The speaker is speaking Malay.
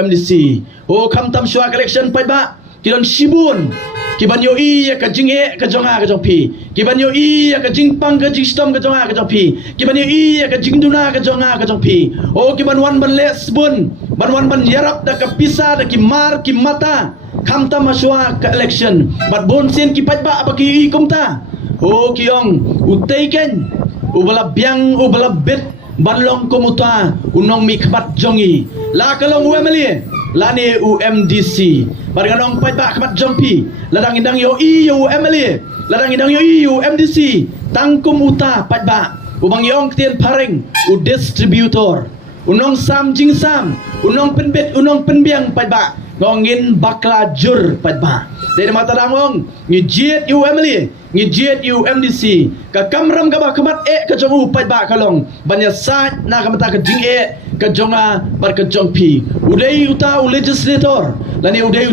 MDC kam tam shwa collection pai ba kilon shibun kiban yo ya ka jing e ka jonga ka jong pi kiban yo ya ka jing pang ka jing stom ka jonga ka jong pi kiban yo ya ka jing duna ka jonga ka jong pi kiban wan ban les bun ban yarap da ka pisa da ki mar ki mata kam tam shwa collection bat bon sen ki pai ba apa ki kumta kiong utei ken ubala biang ubala bet banlong komuta unong mi khabat jongi la kalong MLA la ne UMDC barganong pai ba khabat jongpi ladang indang yo MLA ladang indang yo MDC tangkum uta pai ba ubang yong tien pareng distributor unong sam jing sam unong penbet unong penbiang pai ba ngongin bakla jur pai ba dari mata damong ni Jied MLA ni Jied MDC ka kamram ka ba kamat ka jong pai ba kalong banya sat na kamata ka jing ka jonga bar ka jong pi udai uta legislator lani udai